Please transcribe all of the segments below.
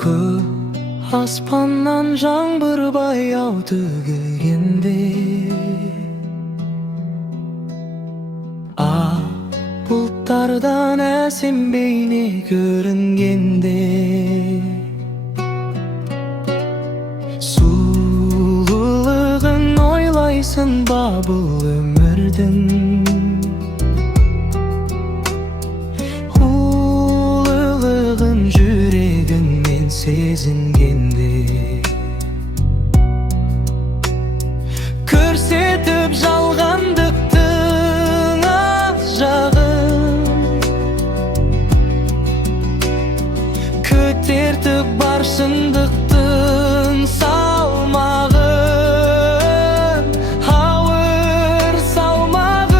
Көк аспаннан жаңбыр баяу төгілгенде, ақ бұлттардан әсем бейне көрінгенде, сұлулығын ойлайсың ба бұл өмірдің, ұлылығын жүрегіңмен сезінгенде, көрсетіп жалғандықтың ақ жағын, көтертіп бар шындықтың салмағын, ауыр салмағын.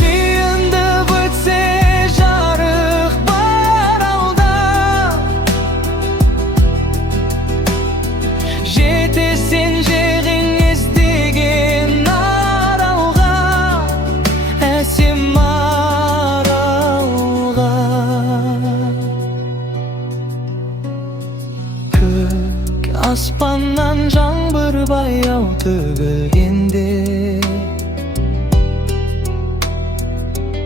Қиындық өтсе жарық бар алда, жетесің жеңіс деген аралға, әсем аралға. Көк аспаннан жаңбыр баяу төгілгенде,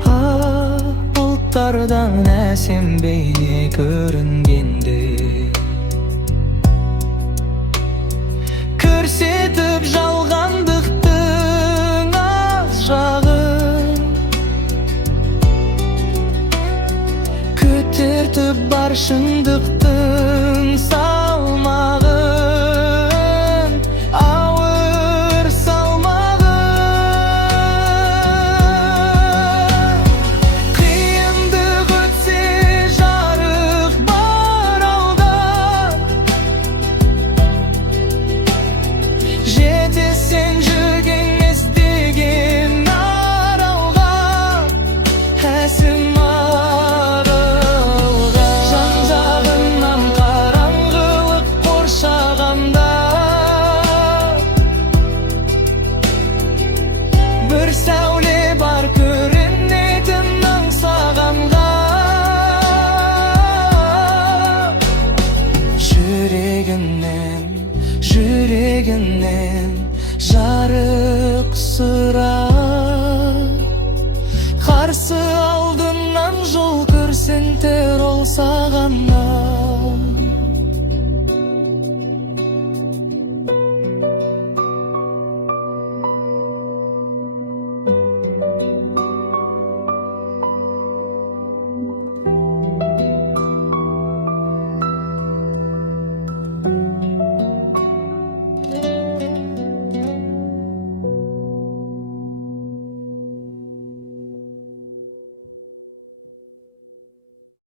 ақ бұлттардан әсем бейне көрінгенде, көрсетіп жалғандықтың ақ жағын, көтертіп бар шындықтың салмағын, ауыр салмағын. Қиындық өтсе жарық бар алда, жетесің жүрген іздеген аралға, әсем аралға. Жан жағынан қараңғылық қоршағанда, бір сәуле бар көрінетін аңсағанға, жүрегіңнен жарық сұрақ, қарсы